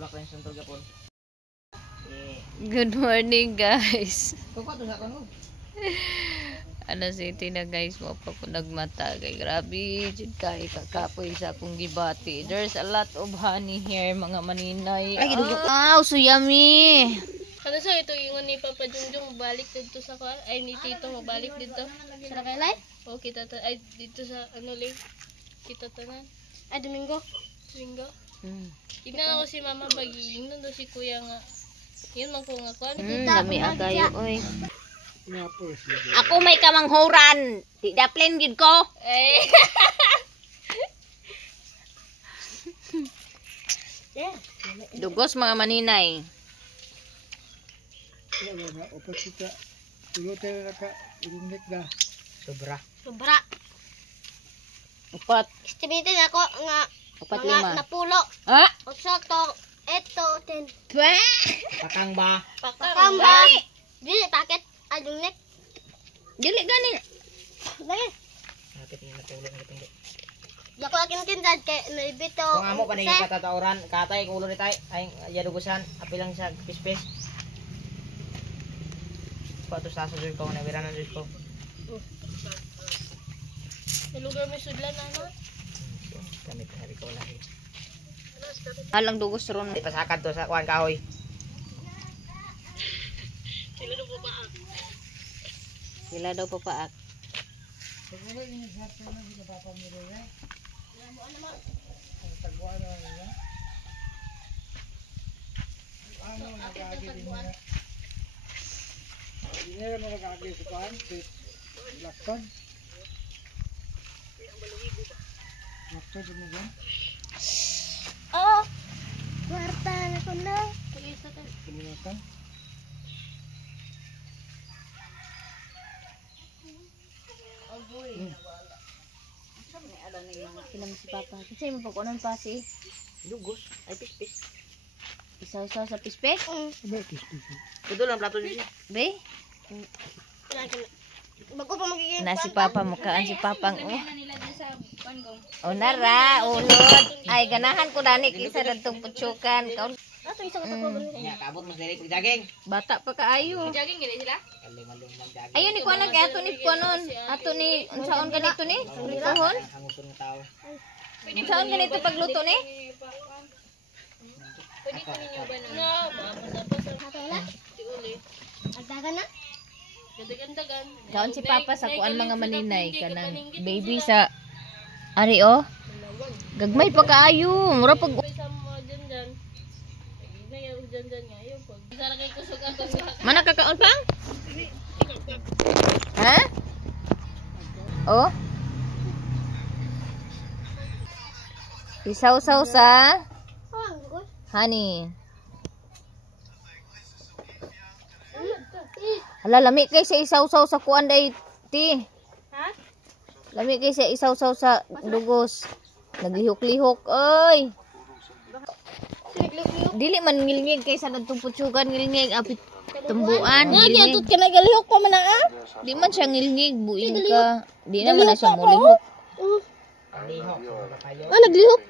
Bulak lang suntog gapon. Good morning, guys. Kuko to sa kono. Alas 7 na, guys, mo pa ko nagmata kay grabe jud kay kakapoy sa akong gibati. There's a lot of honey here, mga maninay. Wow, so yummy. Ano sa ito yung ni Papa Junjung balik dito sa kwan ay ni Tito mabalik dito sa Kailay? O kita ay dito sa ano link kita tanan. Ay Domingo. Tignan ako si Mama baging nun do si Kuya nga. Yun man ko nga kwan. Dami agayo oy. Ako may kamanghuran. Di daplin gid ko. Eh. Dugos mga maninay. Opat kita. Tulo tayo naka ilumik na. Sobra. Upat. Estimated ako nga 4-5. napulo. Ha? Otso to eto 10. Pakang ba? Pakamba. Dili paket adung nek. Dili gani. Lagi. Nakit ni natulog na pindi. Dako akin kindan kay naibito. Kung amo pa ni katatauran, katay ko ulo ni tay ay yadugusan apilang sa pispis. Pato sa sudol ko na wiranan jud ko. Lugar may sudlan ano? Kami hari ko lahi. Alang dugos ron. Di pasakad to sa kuan kahoy. Sila daw papaak. Oh. Kwarta na ko na. Kinam si Papa. Kasi mo pagkunan pa si Dugos ay pispis. isaw-saw sa pispek. Kudo lang plato di. Be? Bago pa magiging Na si Papa mukaan si Papang nara ulod. Ay ganahan ko dani kisa dadtong putsukan. Kaon ato isang ko. Nya kabot mo diri pag jaging. bata pa kaayo. Jogging gini sila? Kalima-lim lang jaging. Ayun ni kuan kay ato ni kunon. Ato ni unsaon ganito ni? Lutohon? Hanguson ng tao. Unsaon ganito pagluto ni? Pwede ko ninyo ba na? Basta ato na. Ti uli. Agdagan na? Dagan. Kaon si Papa sa kuan mga maninay kanang baby sa ari oh. Gagmay pa kaayo. Mura pag Sa mga dyan. Ngayon dyan nga yun pag. Sara kay kusog ang mana kakaon pang? Ha? Oh? Isaw-saw sa honey. Hala, lami kay sa isaw-saw sa kuan day ti. Ha? Lami kay sa isaw-saw sa dugos. Naglihok-lihok, oy. Dili man ngilngig kay sa nagtuputsugan ngilngig apit tumbuan. Ngilngig ka nagalihok pa man ah. Di man siya ngilngig, buing ka. Di naman na siya mulihok. Naglihok.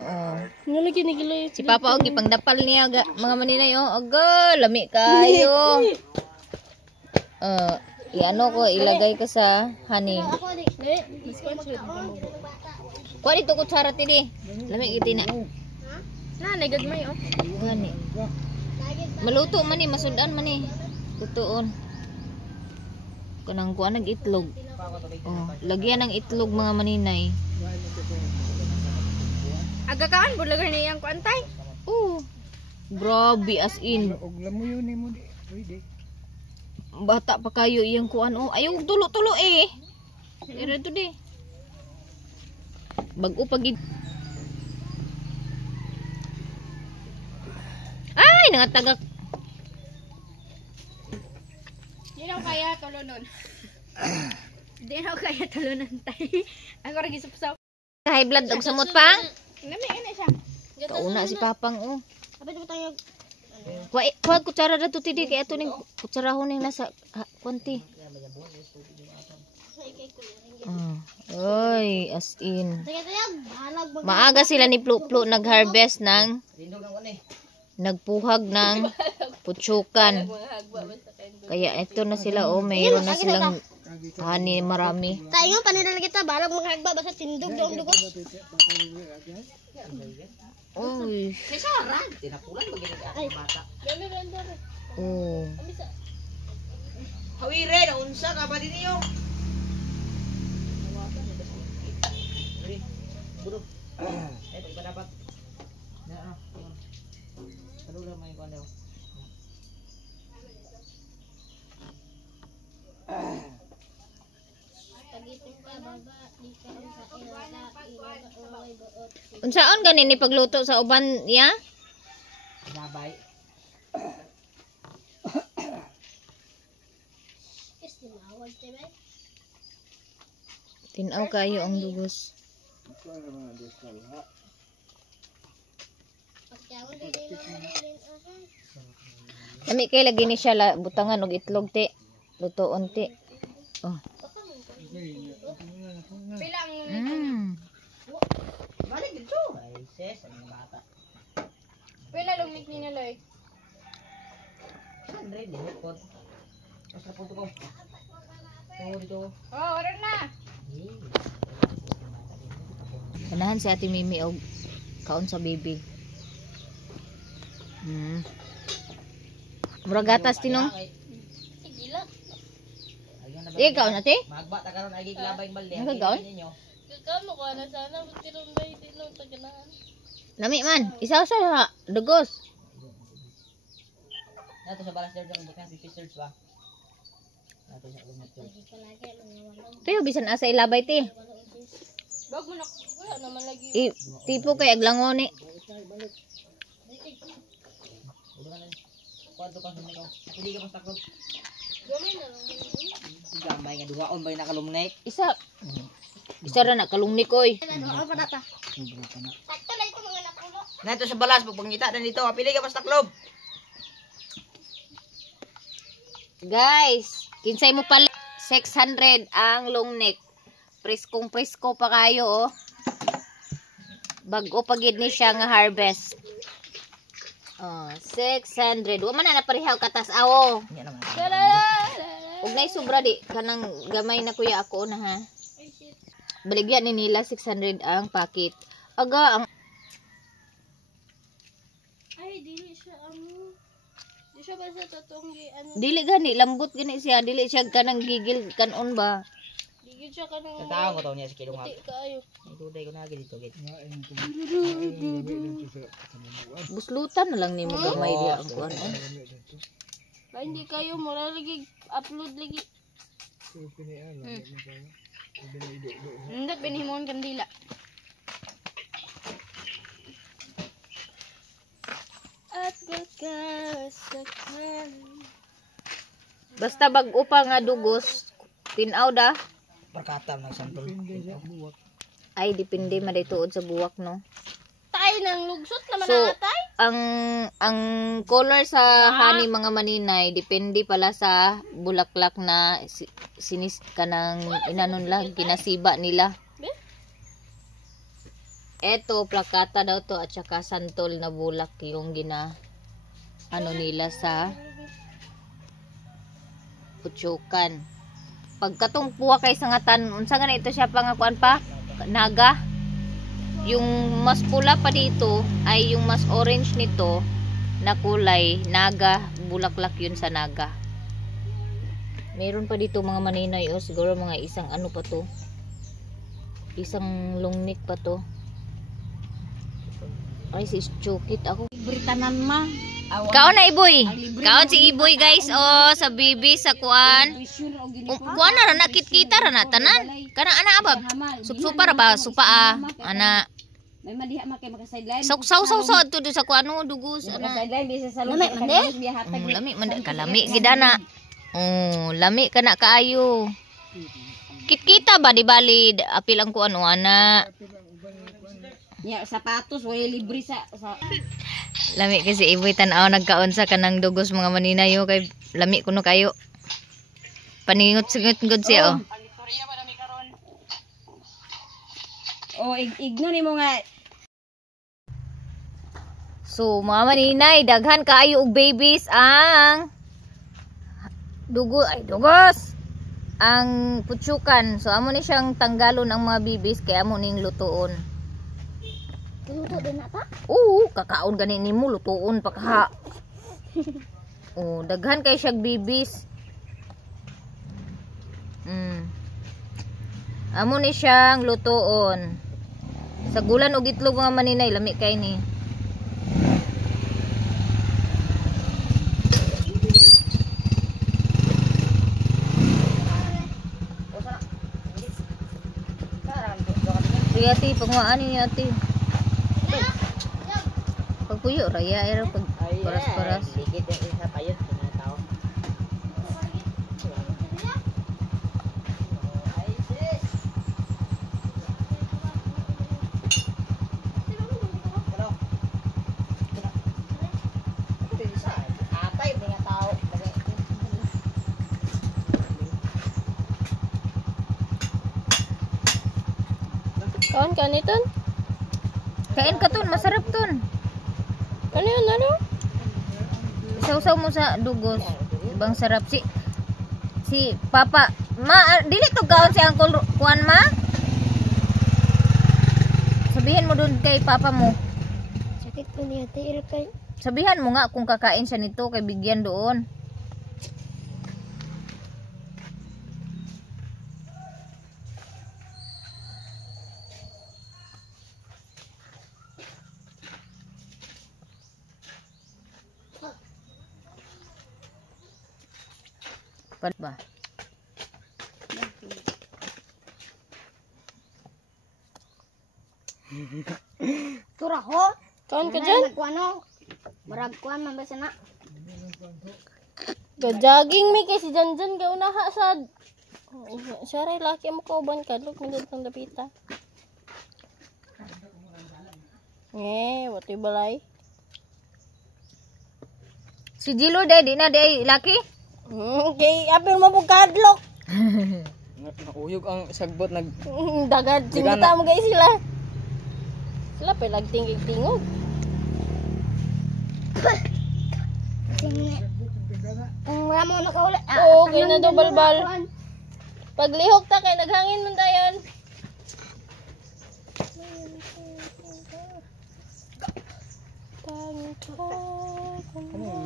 Oh. Nuli kinigilo. Si Papa og gipangdapal niya mga maninay oh. Aga, lami kayo. Iano ko ilagay ka sa honey. Ako di. Kuha dito kutsara tidi. Lami giti na. Na nagagmay oh. Gani. Maluto man ni, masudan man ni. Tutuon. Kanang kuha nag itlog. Oh, lagyan ng itlog mga maninay. Agakaan bulagan niyang kuantay. Oh. Grabe as in. Bata pa kayo iyang kuan oh. Ayaw tulo-tulo eh. Ira to di. Bago pagid. Ay, nangatagak. Di na kaya tulunon. Di na kaya tulunon tay. Ako ra gisupsaw. High blood og samot pa. Nami ina siya. Kauna si Papang oh. Abi mo tayo. Kuha kutsara na to tidi kay ato ning kutsarahon ning nasa konti. Oy, as in. Sige tayo, bahalag Maaga sila ni Plu-Plu nag-harvest ng nagpuhag ng putsukan. Mga hagba basta kayo. Kaya ito na sila, oh, mayroon na silang honey marami. Tayo panidal kita balag mga hagba basta tindog daw dugo. Uy. Tinapulan ba ginag ang bata? Dami randa. Oh. Amisa. Hawire na unsa ka ba din niyo? Buro. Iba dapat. Na ano? Ano lang may kuan daw. Pagiting ka baba di ka sa ilaga buot. Unsaon ganin ni pagluto sa uban ya? Nabay. Istinawag tibe. Tinaw kayo ang dugos. Pagkawon din mo. Lami kay lagi ni siya butangan og itlog ti. Lutoon ti. Oh. Pila ang Balik dito. Ay ses ang bata. pila lumit ni Loy. 100 din po. Asa po ko? Tungo dito. Oh, wala na. Ganahan si Ate Mimi og kaon sa baby. Murag gatas tinong. Gila. Ikaw na ti? Magba ta karon agi labay balde. Nagagaon? Kamo ko na sana butirong bay din no taganahan. Lami man. Isa sa dugos. Nato sa balas der dong bukan research ba. Nato sa lumot. Tuyo bisan asa ilabay ti. Bag mo na wala naman lagi. Tipo kay aglangon ni. Udah kan. Kuadto ka sa niko. Pili ka basta klub. Gamay na lang. Gamay nga duhaon ba nakalumnek. Isa ra na kalungnik oy. Ano pa data? Sakto lang ko mga napulo. Nato sa balas pagpangita na dito. Pili ka basta klub. Guys, kinsay mo pala 600 ang long neck. Preskong presko pa kayo oh. Bag-o pagid ni siya nga harvest. Oh, 600. Wa man na parehaw katas awo. Nya naman. Ug nay sobra di kanang gamay na kuya ako na ha. Baligyan ni nila 600 ang packet. Aga ang Ay, dili siya di siya ba sa totoong ano? dili gani lambot gani siya, dili siya kanang gigil kanon ba. Digid siya kanang Sa tao ko to niya sa kilong hap. puti kaayo. Ituday ko na dito git. Buslutan na lang nimo gamay diha ang kuan. Ba hindi kayo mura lagi upload lagi. Hindi binhimon kandila. At gagasakan. Basta bag-o pa nga dugos, tinaw da. Perkatam na santol. Ay depende maday tuod sa buwak no. Tay nang lugsot naman So, atay. ang color sa honey mga maninay depende pala sa bulaklak na sinis kanang inanon lang kinasiba nila. Eto plakata daw to at saka santol na bulak yung gina ano nila sa putsukan. Pagkatong puwa kay sangatan unsa nga ito siya pangakuan pa naga. Yung mas pula pa dito ay yung mas orange nito na kulay naga, bulaklak yun sa naga. Meron pa dito mga maninay oh, siguro mga isang ano pa to. Isang long neck pa to. Ay si Chukit ako. Britanan ma. Kaon na Iboy. Kaon si Iboy guys oh sa bibi sa kuan. Kuan na nakit kita ra na tanan. Kana ana abab. Supsupa ra ba supa ana. May madiha makay maka-sideline. Saw to sa kuano dugos ana. Sideline bisa sa Lami man de. Lami man kalami gidana. Oh, lami kana kaayo. Kit-kita ba di bali apil ang kuan ana. Ya sapatos way libre sa Lami kasi Iboy tan-aw nagkaon sa kanang dugos mga maninayo kay lami kuno kayo. Paningot-singot gud siya oh. igno nimo nga So, mga maninay, daghan kaayo og babies ang dugos. Ang putsukan. So, amo ni siyang tanggalon ang mga babies kaya amo ning lutuon. Luto din na ta? Oo, kakaon ganin nimo lutuon pa ka. Oh, daghan kay siyang babies. Amo ni siyang lutuon. Sa gulan og itlog mga maninay, lami kay ni. Sige ati, pagmuaan ni ati. Pagpuyo, raya era pag paras-paras. Ligid yung isa pa yun. Tinatao. Atay, mga tao. Kaon ka niton? Kain ka ton, masarap ton. Ano yun, ano? Sausaw mo sa dugos. Ibang sarap si Papa. Ma, dili to kaon si Uncle Juan ma? Sabihin mo dun kay Papa mo. Sakit ko niya, tiil kay. Sabihan mo nga kung kakain siya nito kay bigyan doon. Ba? Tura ko. Kaon ka dyan? Nagkuano. Marag kuan man basta na. Gajaging mi kay si Janjan ka unaha sad. Saray laki mo kauban ka, look mo tang dapita. Wati balay. Si Jilo day di na day laki. Okay, apil mo pug kadlok. Uyog ang sagbot nag Dagad singita mo guys sila. Sila pa nagtingig-tingog. Wala mo nakauli. Oo, kaya na daw balbal. Paglihok ta kay naghangin man dayon.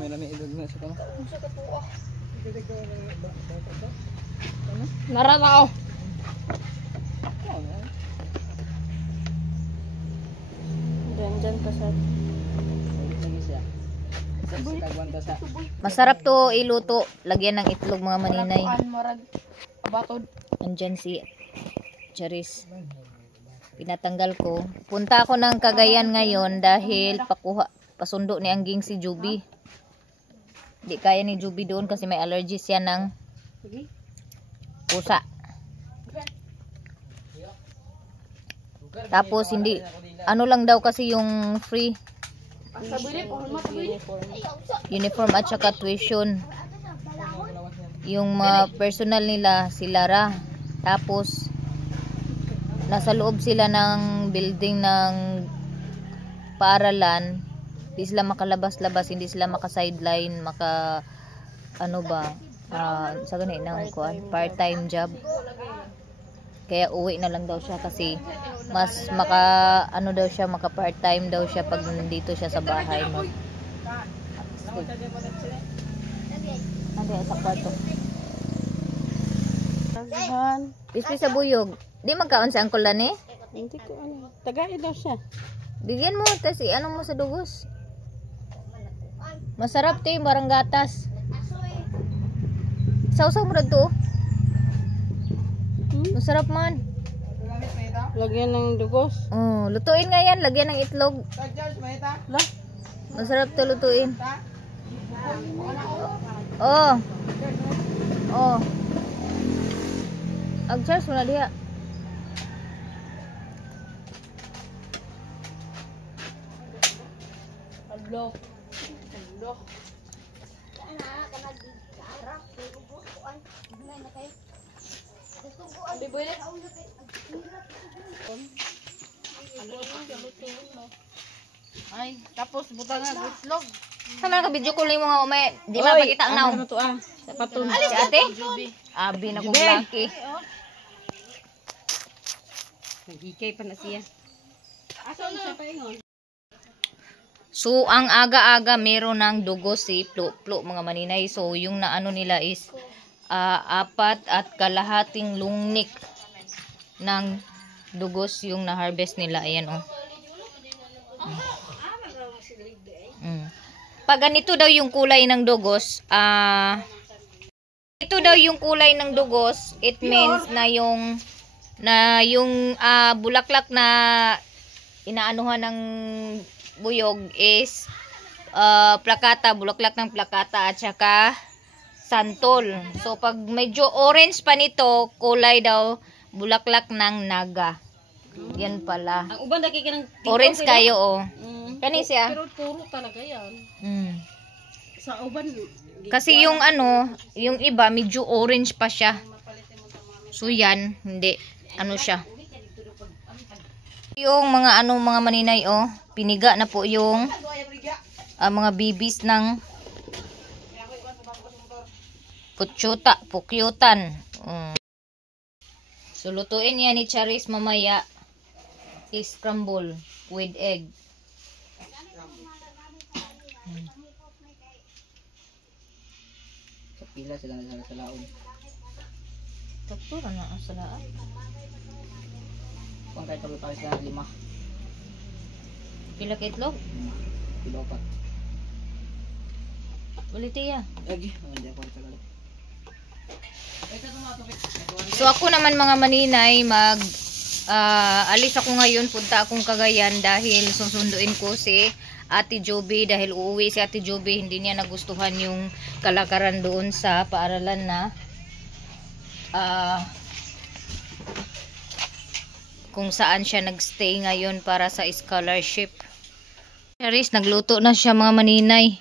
may lami idog na sa kano. Naratao. Janjan pa sa. Masarap to iluto. Lagyan ng itlog mga maninay. Marag abatod. Andyan si Charis. Pinatanggal ko. Punta ako ng Cagayan ngayon dahil pasundo ni Angging si Juby. Di kaya ni Juby doon kasi may allergy siya ng pusa. Tapos hindi, ano lang daw kasi yung free uniform at saka tuition. Yung mga personal nila si Lara. Tapos nasa loob sila ng building ng paaralan. Hindi sila makalabas-labas, hindi sila maka-sideline, ano ba, sa ganit ng part-time job. Kaya uwi na lang daw siya kasi mas ano daw siya, maka part-time daw siya pag nandito siya sa bahay mo. Ande sa kwarto. Bispi sa buyog. Di magkaon sa Uncle Lani? Hindi ko ano. Tagay daw siya. Bigyan mo kasi ano mo sa dugos. Masarap 'to yung barang gatas. Sausaw mo to. Masarap man. Lagyan ng dugos. Oh, lutuin nga yan, lagyan ng itlog. Lah, Masarap 'to lutuin. Oh. Oh. Ag-charge mo na diha. adlok. Di boleh. Ay, tapos butangan itlog. Sama ka video ko mo nga umay. Di mapakita ang naong. Ano to ah? Sa paton. Si ate? Abi na kong laki. Nag-ikay pa na siya. Asa isa pa ingon? So, ang aga-aga meron ng dugo si Plo mga maninay. So, yung naano nila is 4 at kalahating lungnik ng dugos yung na-harvest nila. Ayan oh. Pag ganito daw yung kulay ng dugos, ito daw yung kulay ng dugos, it means na yung bulaklak na inaanuhan ng buyog is plakata, bulaklak ng plakata at saka santol. So pag medyo orange pa nito, kulay daw bulaklak ng naga. Yan pala. Ang uban daki ka ng Orange kayo oh. Kani siya. Pero puro talaga yan. Sa uban. Kasi yung yung iba medyo orange pa siya. So yan, hindi ano siya. Yung mga mga maninay oh, piniga na po yung mga bibis ng pukyutan. So lutuin yan ni Charis mamaya. I-scramble with egg. Sa pila sila sa laon. Taktura na ang salaan. Kung kahit pag-paris na 5. Pila ka itlog? Kilo 4. Balitiya. Lagi, hindi ako tagal. So ako naman mga maninay alis ako ngayon, punta akong Cagayan dahil susunduin ko si Ate Joby dahil uuwi si Ate Joby, hindi niya nagustuhan yung kalakaran doon sa paaralan na kung saan siya nagstay ngayon para sa scholarship. Charis, nagluto na siya mga maninay.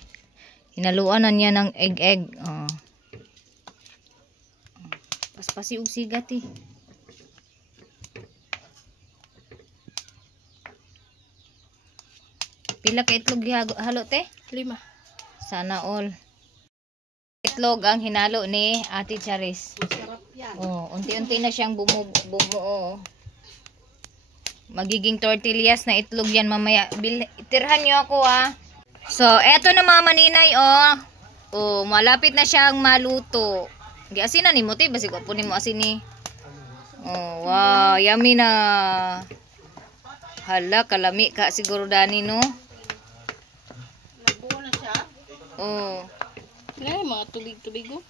Hinaluan na niya ng egg. Paspasi og sigat eh. Pila ka itlog halo te? 5. Sana all. Itlog ang hinalo ni Ate Charis. Sarap yan. Unti-unti na siyang bumuo. Magiging tortillas na itlog yan mamaya. Itirhan niyo ako ah. So, eto na mga maninay oh. Malapit na siyang maluto. Giasin na ni mo te, basi ko punin mo asin ni. Oh, wow, yummy na. Hala, kalami ka siguro dani no. Nagbuo na siya. Oh. Ngayon, mga tubig-tubig oh.